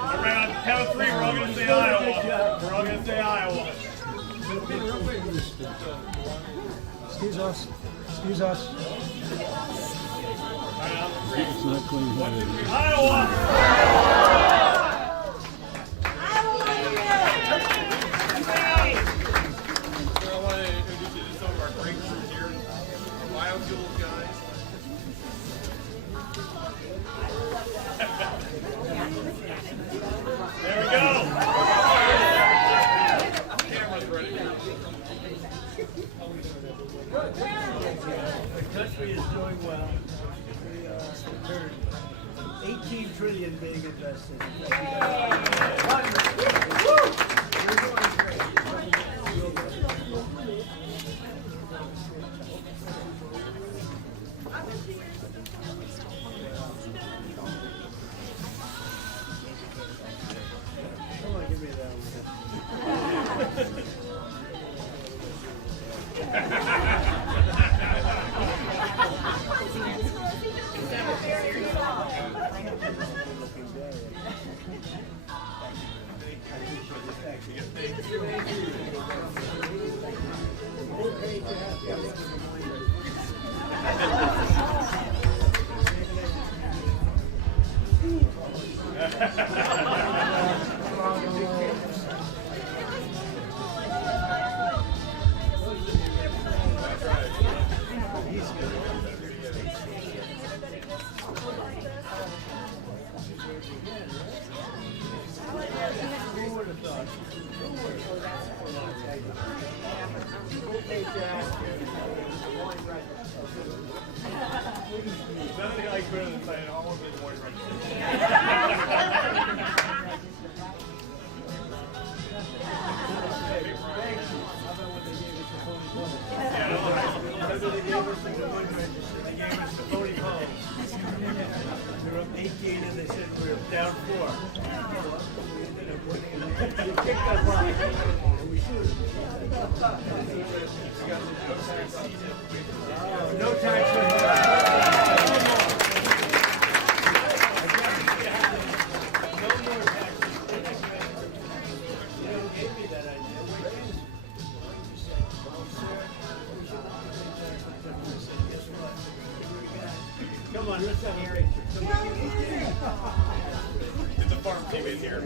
Around count of three, we're all going to say Iowa. We're all going to say Iowa. Excuse us. Excuse us. It's not clean. Iowa! I want to introduce you to some of our great crew here, our biofuel guys. There we go. Camera's ready. The country is doing well. We heard 18 trillion being invested. Come on, give me that one. Nothing like better than saying, I want to be the morning right. We were up 18 and they said we were down 4. We kicked us off. And we shoot. No tax. Come on, let's have a hearing. It's a farm team in here.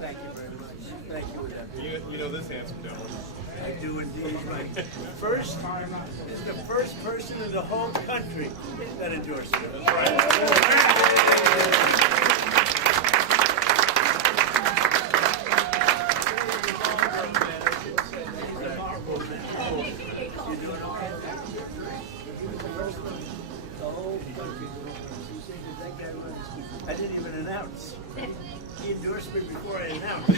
Thank you very much. Thank you. You know this handsome gentleman. I do indeed. Right. First, this is the first person in the whole country that endorsed it. That's right. I didn't even announce. He endorsed me before I announced.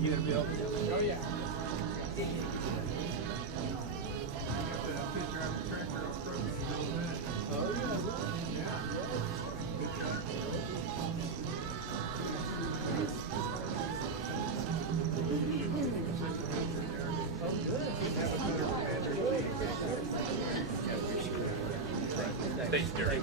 You gonna be open? Oh yeah. Thanks, Gary.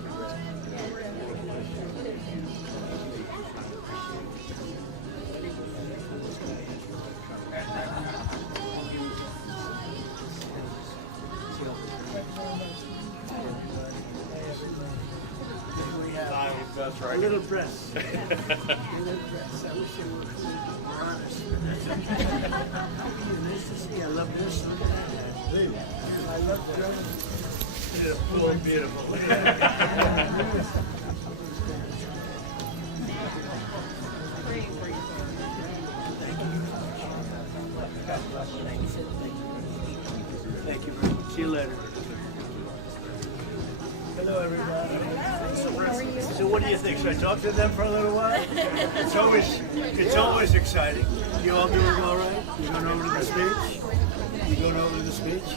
That's right. A little press. A little press. I wish they were more honest. Nice to see. I love this. Look at that. I love that. Beautiful, beautiful. Thank you very much. See you later. Hello, everybody. So what do you think? Should I talk to them for a little while? It's always exciting. You all doing all right? You going over to the speech? You going over to the speech?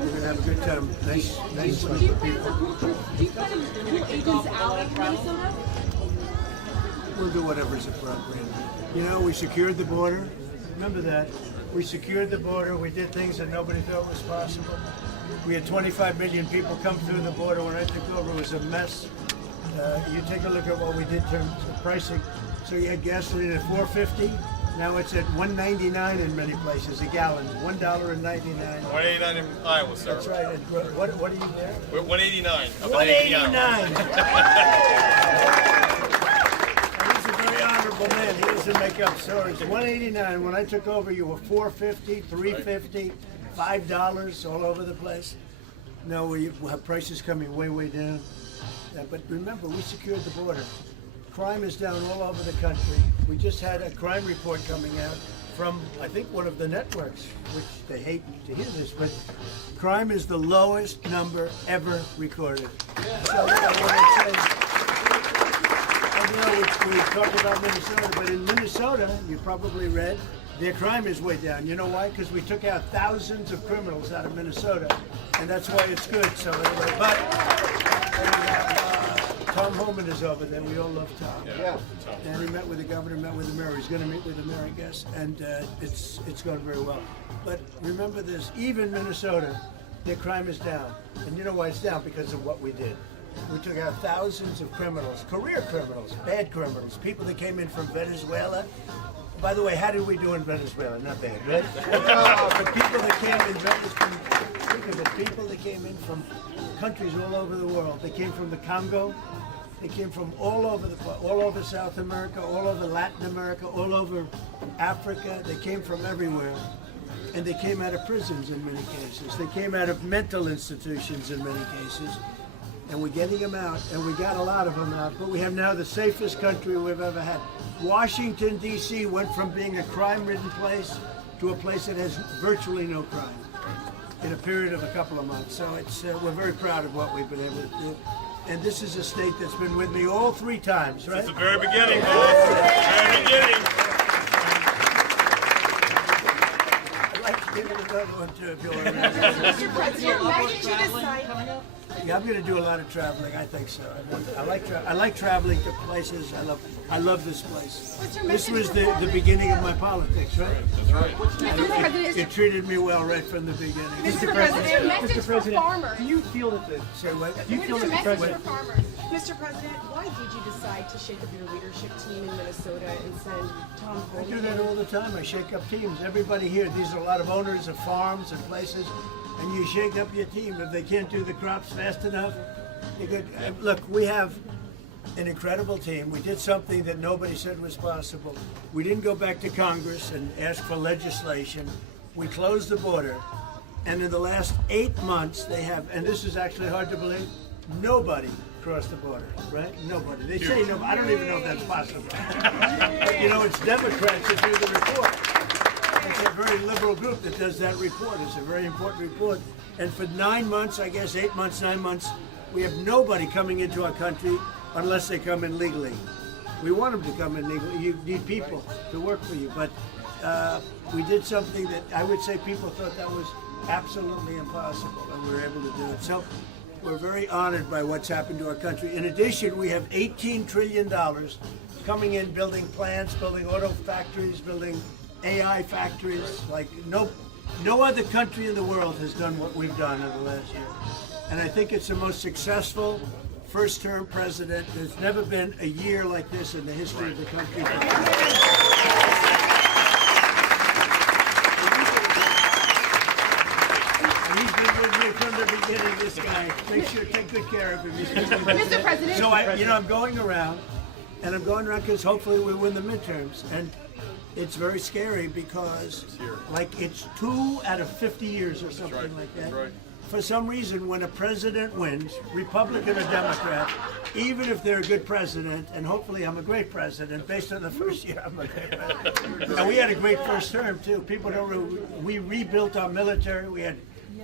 We're gonna have a good time. Nice Do you plan to pull agents out of Minnesota? We'll do whatever's appropriate. You know, we secured the border. Remember that. We secured the border. We did things that nobody thought was possible. We had 25 million people come through the border. When I took over, it was a mess. You take a look at what we did in terms of pricing. So you had gasoline at $4.50. Now it's at $1.99 in many places, a gallon. $1.99. 189 in Iowa, sir. That's right. And what are you there? We're 189. Up in 189. He's a very honorable man. He doesn't make up stories. 189. When I took over, you were $4.50, $3.50, $5 all over the place. No, we have prices coming way down. But remember, we secured the border. Crime is down all over the country. We just had a crime report coming out from, I think, one of the networks, which they hate to hear this, but crime is the lowest number ever recorded. So, we talked about Minnesota, but in Minnesota, you probably read, their crime is way down. You know why? Because we took out thousands of criminals out of Minnesota, and that's why it's good. So anyway, but Tom Homan is over there. We all love Tom. Yeah. And he met with the governor, met with the mayor. He's going to meet with the mayor, I guess, and it's going very well. But remember this: even Minnesota, their crime is down, and you know why it's down? Because of what we did. We took out thousands of criminals, career criminals, bad criminals, people that came in from Venezuela. By the way, how did we do in Venezuela? Not bad, right? But people that came in Venezuela, think of it, people that came in from countries all over the world. They came from the Congo. They came from all over South America, all over Latin America, all over Africa. They came from everywhere. And they came out of prisons in many cases. They came out of mental institutions in many cases. And we're getting them out, and we got a lot of them out, but we have now the safest country we've ever had. Washington, D.C. went from being a crime-ridden place to a place that has virtually no crime in a period of a couple of months. So we're very proud of what we've been able to do. And this is a state that's been with me all 3 times, right? Since the very beginning, very beginning. I'd like to give you another one, too, if you'll Mr. President, why did you decide? Yeah, I'm going to do a lot of traveling. I think so. I like traveling to places. I love this place. This was the beginning of my politics, right? That's right. Mr. President, It treated me well right from the beginning. Mr. President, message for farmers. Do you feel that the Say what? do you feel that the Message president for farmers. Mr. President, why did you decide to shake up your leadership team in Minnesota and send Tom I do Homan? that all the time. I shake up teams. Everybody here, these are a lot of owners of farms and places, and you shake up your team. If they can't do the crops fast enough, you could, look, we have an incredible team. We did something that nobody said was possible. We didn't go back to Congress and ask for legislation. We closed the border, and in the last 8 months, they have, and this is actually hard to believe, nobody crossed the border, right? Nobody. They say no. I don't even know if that's possible. But, you know, it's Democrats that do the report. It's a very liberal group that does that report. It's a very important report. And for 9 months, I guess 8 months, 9 months, we have nobody coming into our country unless they come in legally. We want them to come in legally. You need people to work for you. But we did something that I would say people thought that was absolutely impossible, and we were able to do it. So we're very honored by what's happened to our country. In addition, we have $18 trillion coming in, building plants, building auto factories, building AI factories. Like no other country in the world has done what we've done in the last year. And I think it's the most successful first-term president. There's never been a year like this in the history of the country. He's been with me from the beginning, this guy. Make sure, take good care of him. Mr. President. So I'm going around, and I'm going around because hopefully we win the midterms. And it's very scary because, like, it's 2 out of 50 years or something like that. That's right. For some reason, when a president wins, Republican or Democrat, even if they're a good president, and hopefully I'm a great president, based on the first year, I'm a great president. And we had a great first term, too. People don't we rebuilt our military. We had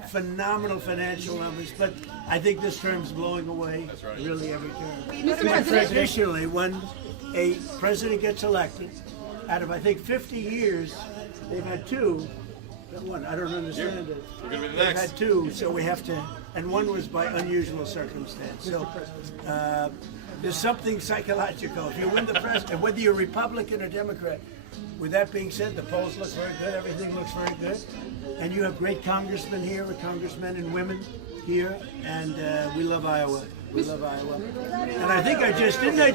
phenomenal financial numbers, but I think this term's blowing away really every term. Mr. President, Traditionally, when a president gets elected, out of I think 50 years, they've had two. One, I don't understand it. We're gonna be the They've next. had two, so we have to, and one was by unusual circumstance. So there's something psychological. If you win the president, whether you're Republican or Democrat, with that being said, the polls look very good, everything looks very good, and you have great congressmen here, congressmen and women here, and we love Iowa. We love Iowa. And I think didn't I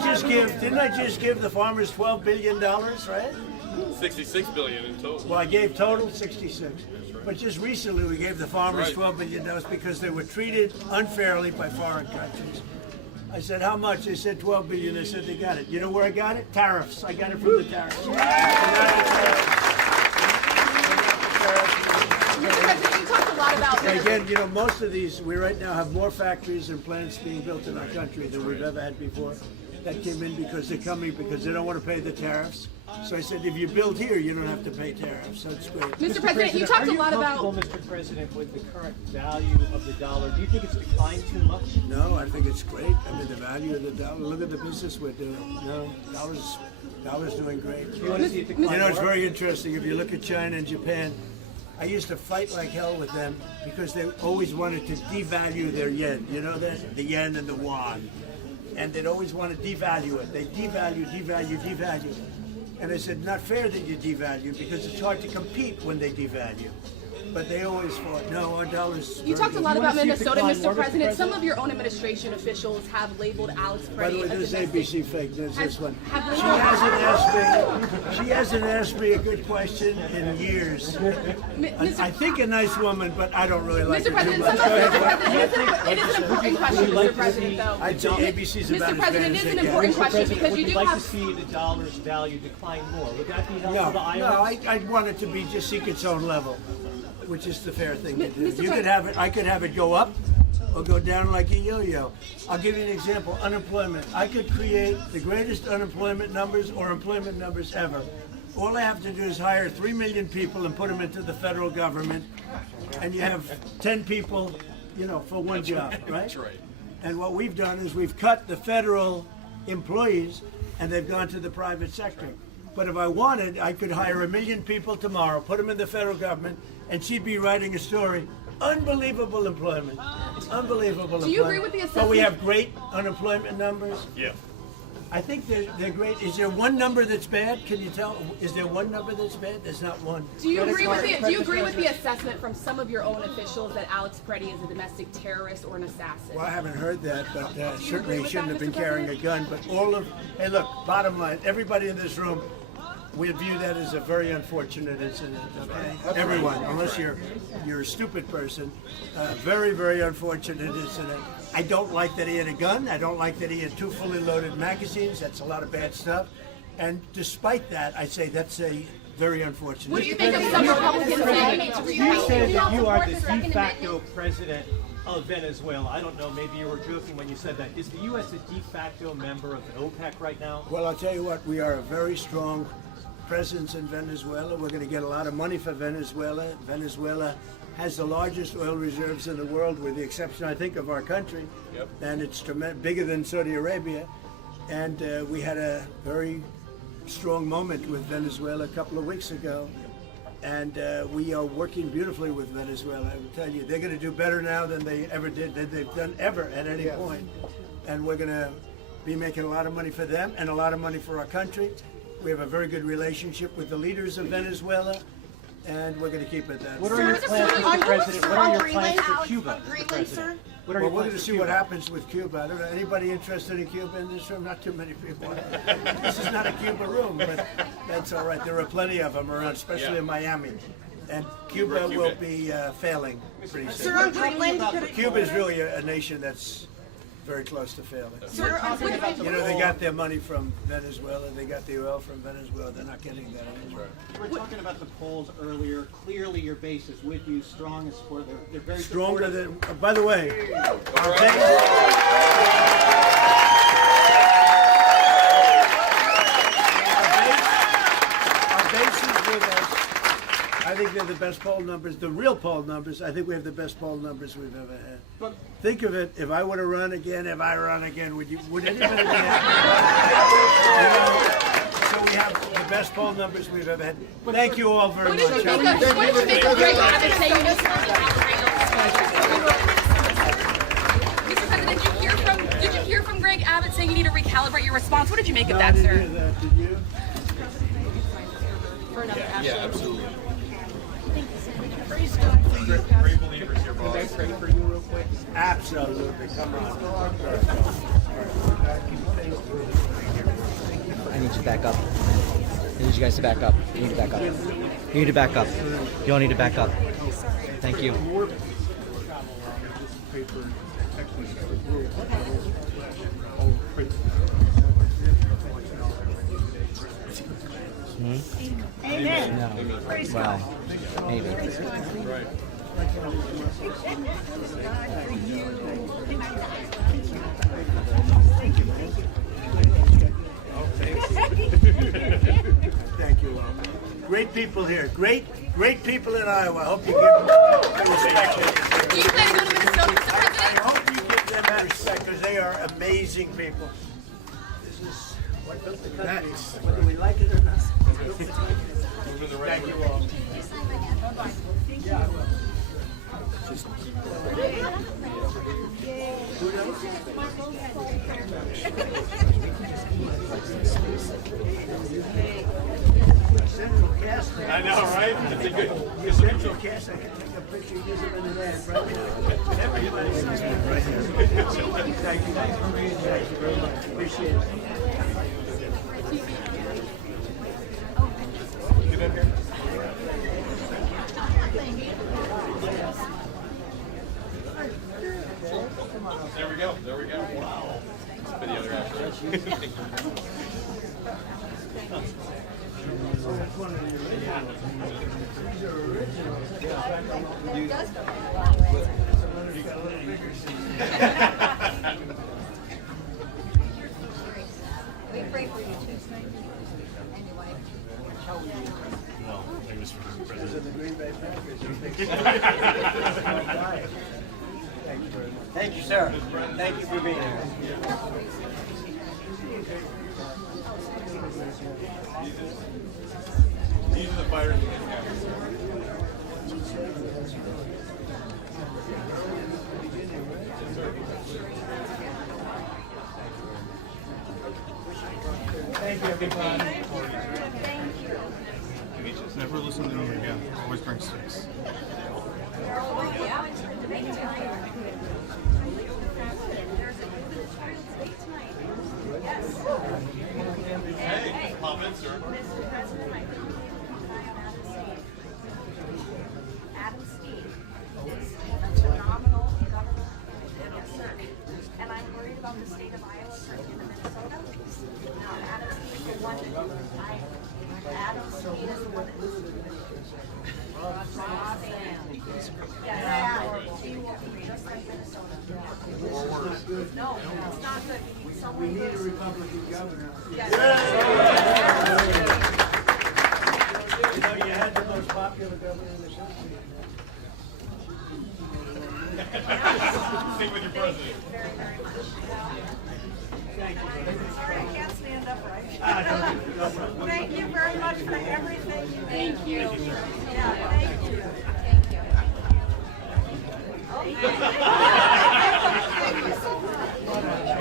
just give the farmers $12 billion, right? 66 billion in total. Well, I gave total 66. But just recently we gave the farmers $12 billion because they were treated unfairly by foreign countries. I said, how much? They said 12 billion. I said, they got it. You know where I got it? Tariffs. I got it from the tariffs. Mr. President, you talked a lot about And again, you know, most of these, we right now have more factories and plants being built in our country than we've ever had before. That came in because they're coming because they don't want to pay the tariffs. So I said, if you build here, you don't have to pay tariffs. So it's great. Mr. President, you talked a lot about. Are you comfortable, Mr. President, with the current value of the dollar? Do you think it's declined too much? No, I think it's great. I mean, the value of the dollar. Look at the business we're doing. No, dollar's doing great. Do you want to see it decline You know, it's more? very interesting. If you look at China and Japan, I used to fight like hell with them because they always wanted to devalue their yen. You know that? The yen and the yuan. And they'd always want to devalue it. They devalue. And I said, not fair that you devalue because it's hard to compete when they devalue. But they always fought, no, our dollar's You talked a lot You about wanna see it Minnesota, decline Mr. more, Mr. President. Some President? of your own administration officials have labeled Alex By the Preddy way, a this is domestic. ABC fake. There's this one. have She hasn't asked me a good question in years. I think a nice woman, but I don't really like Mr. her too President, much. it is an important question, Mr. President, though. I'd say ABC's about Mr. as bad President, as it is they an get. important Mr. question President, because would you you do like to have. see the dollar's value decline more? Would that be helpful No, to Iowans? I'd want it to be just seek its own level, which is the fair thing to do. Mr. You could have it. I could have it go up or go down like a yo-yo. I'll give you an example. Unemployment. I could create the greatest unemployment numbers or employment numbers ever. All I have to do is hire 3 million people and put them into the federal government, and you have 10 people, you know, for one job, right? That's right. And what we've done is we've cut the federal employees, and they've gone to the private sector. But if I wanted, I could hire 1 million people tomorrow, put them in the federal government, and she'd be writing a story. Unbelievable employment. Unbelievable employment. Do you agree with the But we assessment? have great unemployment numbers. Yeah. I think they're great. Is there one number that's bad? Can you tell? Is there one number that's bad? There's not one. Do you agree with the assessment from some of your own officials that Alex Preddy is a domestic terrorist or an assassin? Well, I haven't heard that, but certainly agree he with shouldn't that, have been Mr. carrying a President? gun. But hey, look, bottom line, everybody in this room, we view that as a very unfortunate incident. Okay, everyone, unless you're a stupid person, very, very unfortunate incident. I don't like that he had a gun. I don't like that he had 2 fully loaded magazines. That's a lot of bad stuff. And despite that, I say that's a very unfortunate. What do you think of some Republicans saying? You said that you are the de facto president of Venezuela. I don't know, maybe you were joking when you said that. Is the U.S. a de facto member of the OPEC right now? Well, I'll tell you what, we are a very strong presence in Venezuela. We're going to get a lot of money for Venezuela. Venezuela has the largest oil reserves in the world, with the exception, I think, of our country. Yep. And it's bigger than Saudi Arabia. And we had a very strong moment with Venezuela a couple of weeks ago. And we are working beautifully with Venezuela. I will tell you, they're going to do better now than they ever did, than they've done ever at any point. And we're going to be making a lot of money for them and a lot of money for our country. We have a very good relationship with the leaders of Venezuela, and we're going to keep it that What way. are your plans, Mr. President? What are your plans for Cuba, Mr. President? What are Well, your we're plans going to for see Cuba? what happens with Cuba. I don't know. Anybody interested in Cuba in this room? Not too many people. This is not a Cuba room, but that's all right. There are plenty of them around, especially in Miami. And Cuba will be failing pretty soon. Sir, on Greenland, Cuba is really a nation that's very close to failing. sir, You know, they got their money from Venezuela. They got the oil from Venezuela. They're not getting that anymore. We were talking about the polls earlier. Clearly, your base is with you, strong and supportive. They're very Stronger supportive. than. By the way, our base is with us. I think they're the best poll numbers, the real poll numbers. I think we have the best poll numbers we've ever had. But Think of it, if I were to run again, would anybody be happy? So we have the best poll numbers we've ever had. Thank you all very What much. did you make of Greg Abbott saying you just Mr. President, did you hear from Greg Abbott saying you need to recalibrate your response? What did you make of that, Did sir? you? yeah, absolutely. Praise God for you. Great believers here, boss. Can I pray for you real quick? Absolutely. Come on. I need you to back up. I need you guys to back up. You need to back up. You need to back up. You all need to back up. Thank you. Amen. No. Praise Well, God. maybe. Praise God for you. Right. Praise God for you. Thank you all. Great people here. Great people in Iowa. I hope you give them the respect. Do you plan to go to Minnesota, Mr. I President? hope you give them that respect because they are amazing people. This is that's whether we like it or not. Thank you all. Central Casting. I know, right? It's a good. Central Casting. I can take a picture of this in an ad right now. Everybody sees me right here. Thank you. Thank you very much. Appreciate it. Get in here. There we go. There we go. Wow. Video there, actually. We pray for you too. Anyway. The Green Bay Packers. Thank you, sir. Thank you for being here. These are the fighters. Thank you, everybody. Never listen to them again. Always bring six. Hey, comments, sir? Mr. President, I am Adam Steve is a phenomenal governor. Yes, sir. And I'm worried about the state of Iowa turning into Minnesota. Adam Steve is the one Adam Steve is the one that he will be just like Minnesota. No, it's not good. We need someone We need a who's Republican governor. yes. You know, you had the most popular governor in the country. Sing with your president. Very, very much. Sorry, I can't stand upright. Thank you very much for everything you did. Thank you. Yeah, thank you.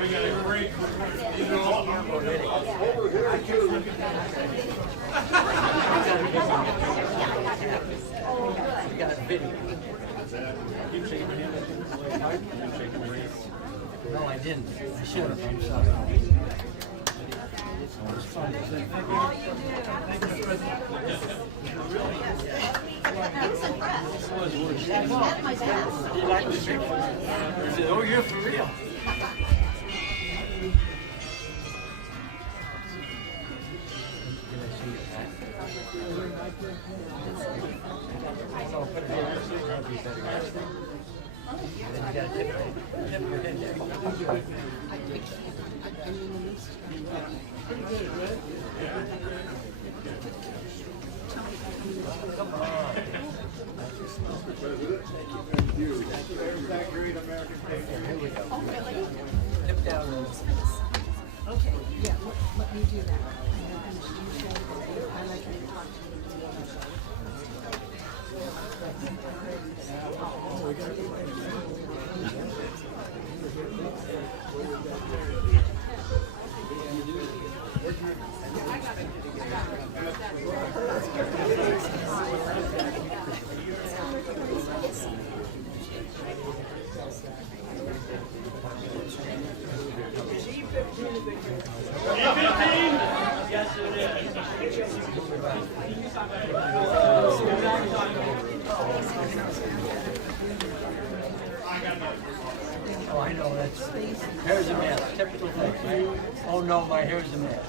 We got a great group. These are all No, I didn't. I should have. I'm sorry. Oh, you're for real. Come on. Let me do that. And then introduce you. I like to talk to you. Oh, I know, that's, hair's a mess, typical thing, right? Oh no, my hair's a mess.